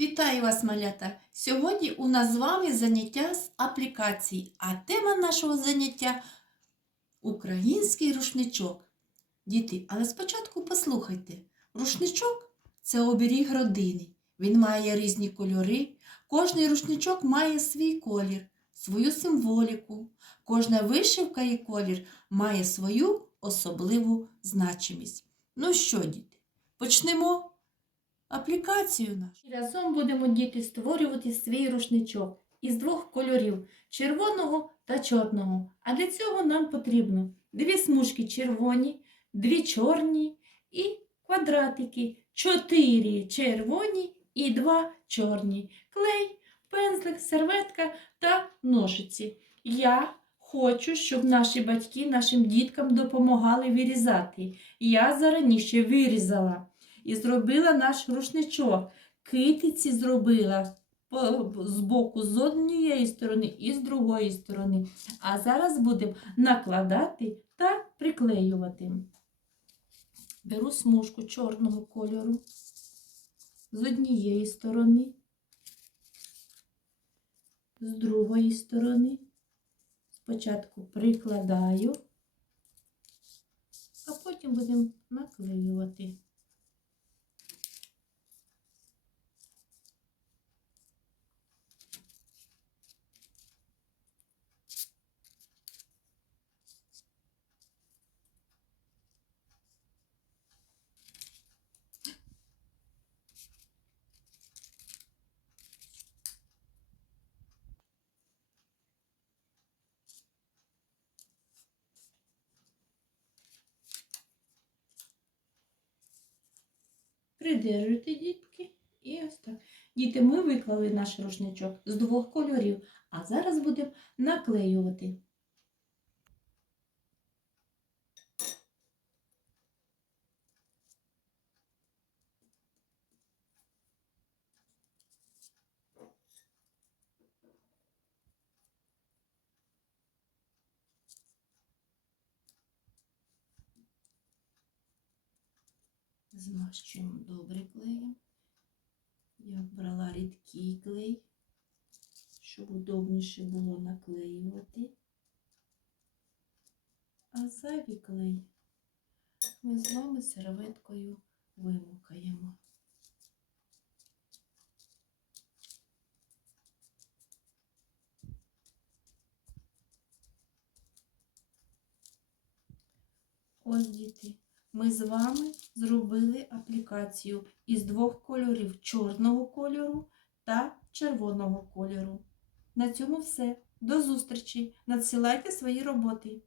Вітаю вас, малята! Сьогодні у нас з вами заняття з аплікацій, а тема нашого заняття український рушничок. Діти, але спочатку послухайте: рушничок це оберіг родини. Він має різні кольори. Кожний рушничок має свій колір, свою символіку. Кожна вишивка і колір має свою особливу значимість. Ну що, діти, почнемо аплікацію нашу. Разом будемо діти створювати свій рушничок із двох кольорів червоного та чорного. А для цього нам потрібно дві смужки червоні, дві чорні і квадратики, чотири червоні і два чорні. Клей, пензлик, серветка та ножиці. Я хочу, щоб наші батьки нашим діткам допомагали вирізати. Я зараніше вирізала і зробила наш рушничок. Китиці зробила з боку з однієї сторони і з другої сторони. А зараз будемо накладати та приклеювати. Беру смужку чорного кольору з однієї сторони, з другої сторони. Спочатку прикладаю, а потім будемо наклеювати. Придержуйте, дітки, і ось так. Діти, ми виклали наш рушничок з двох кольорів, а зараз будемо наклеювати. Змащуємо добре клеєм. Я брала рідкий клей, щоб удобніше було наклеювати. А зайвий клей ми з вами серветкою вимукаємо. Ось діти. Ми з вами зробили аплікацію із двох кольорів чорного кольору та червоного кольору. На цьому все. До зустрічі! Надсилайте свої роботи.